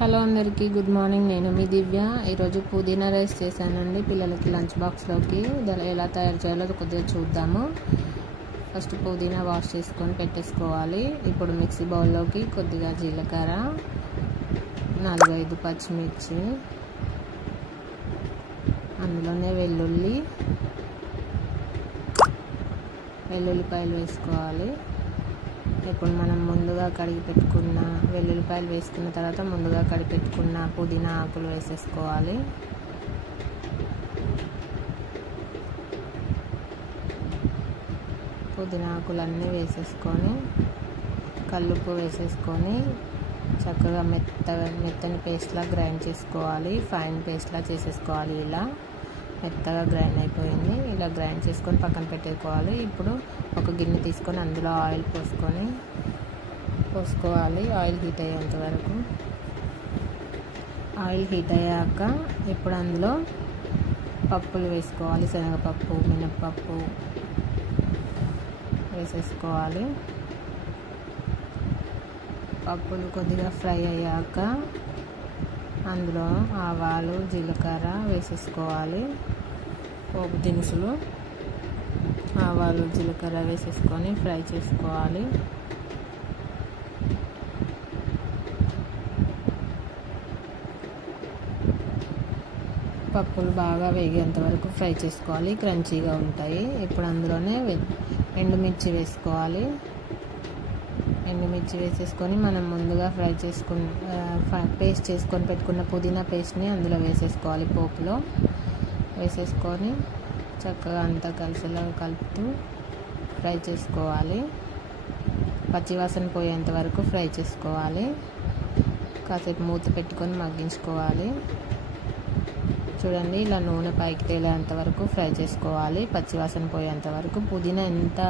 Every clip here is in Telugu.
హలో అందరికీ గుడ్ మార్నింగ్. నేను మీ దివ్య. ఈరోజు పుదీనా రైస్ చేశానండి. పిల్లలకి లంచ్ బాక్స్లోకి. ఎలా తయారు చేయాలో కొద్దిగా చూద్దాము. ఫస్ట్ పుదీనా వాష్ చేసుకొని పెట్టేసుకోవాలి. ఇప్పుడు మిక్సీ బౌల్లోకి కొద్దిగా జీలకర్ర నాలుగు ఐదు పచ్చిమిర్చి అందులోనే వెల్లుల్లి వెల్లుల్లిపాయలు వేసుకోవాలి. ఇప్పుడు మనం ముందుగా కడిగి పెట్టుకున్న వెల్లుల్లిపాయలు వేసుకున్న తర్వాత ముందుగా కడిగి పెట్టుకున్న పుదీనా ఆకులు వేసేసుకోవాలి. పుదీనా ఆకులన్నీ వేసేసుకొని కల్లుప్పు వేసేసుకొని చక్కగా మెత్త మెత్తని పేస్ట్లా గ్రైండ్ చేసుకోవాలి. ఫైన్ పేస్ట్లా చేసేసుకోవాలి ఇలా. మెత్తగా గ్రైండ్ అయిపోయింది. ఇలా గ్రైండ్ చేసుకొని పక్కన పెట్టుకోవాలి ఇప్పుడు ఒక గిన్నె తీసుకొని అందులో ఆయిల్ పోసుకొని పోసుకోవాలి. ఆయిల్ హీట్ అయ్యేంత వరకు. ఆయిల్ హీట్ అయ్యాక ఇప్పుడు అందులో పప్పులు వేసుకోవాలి. శనగపప్పు మినప్పప్పు వేసేసుకోవాలి. పప్పులు కొద్దిగా ఫ్రై అయ్యాక అందులో ఆవాలు జీలకర్ర వేసేసుకోవాలి. పోపు దినుసులు. ఆవాలు జీలకర్ర వేసేసుకొని ఫ్రై చేసుకోవాలి. పప్పులు బాగా వేగేంత వరకు ఫ్రై చేసుకోవాలి. క్రంచీగా ఉంటాయి. ఇప్పుడు అందులోనే ఎండుమిర్చి వేసుకోవాలి. ఎండుమిర్చి వేసేసుకొని మనం ముందుగా ఫ్రై చేసుకుని పేస్ట్ చేసుకొని పెట్టుకున్న పుదీనా పేస్ట్ని అందులో వేసేసుకోవాలి పోపులో. వేసేసుకొని చక్కగా అంతా కలిసేలా కలుపుతూ ఫ్రై చేసుకోవాలి. పచ్చివాసన పోయేంత వరకు ఫ్రై చేసుకోవాలి. కాసేపు మూత పెట్టుకొని మగ్గించుకోవాలి. చూడండి ఇలా నూనె పైకి తేలేంత వరకు ఫ్రై చేసుకోవాలి. పచ్చివాసన పోయేంత వరకు పుదీనా ఎంత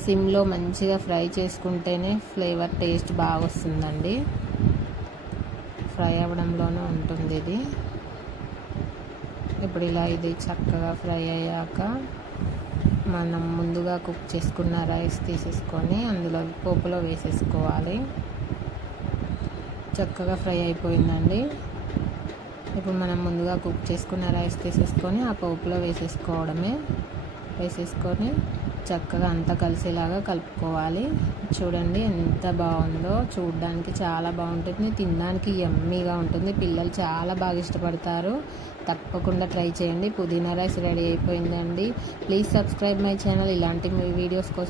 సిమ్లో మంచిగా ఫ్రై చేసుకుంటేనే ఫ్లేవర్ టేస్ట్ బాగా వస్తుందండి ఫ్రై అవ్వడంలోనే ఉంటుంది ఇది. ఇప్పుడు ఇలా ఇది చక్కగా ఫ్రై అయ్యాక మనం ముందుగా కుక్ చేసుకున్న రైస్ తీసేసుకొని అందులో పోపులో వేసేసుకోవాలి. చక్కగా ఫ్రై అయిపోయిందండి. ఇప్పుడు మనం ముందుగా కుక్ చేసుకున్న రైస్ తీసేసుకొని ఆ పోపులో వేసేసుకోవడమే. వేసేసుకొని చక్కగా అంతా కలిసేలాగా కలుపుకోవాలి. చూడండి ఎంత బాగుందో. చూడడానికి చాలా బాగుంటుంది. తినడానికి ఎమ్మీగా ఉంటుంది. పిల్లలు చాలా బాగా ఇష్టపడతారు. తప్పకుండా ట్రై చేయండి. పుదీనా రైస్ రెడీ అయిపోయిందండి. Please subscribe my channel. ఇలాంటి వీడియోస్ కోసం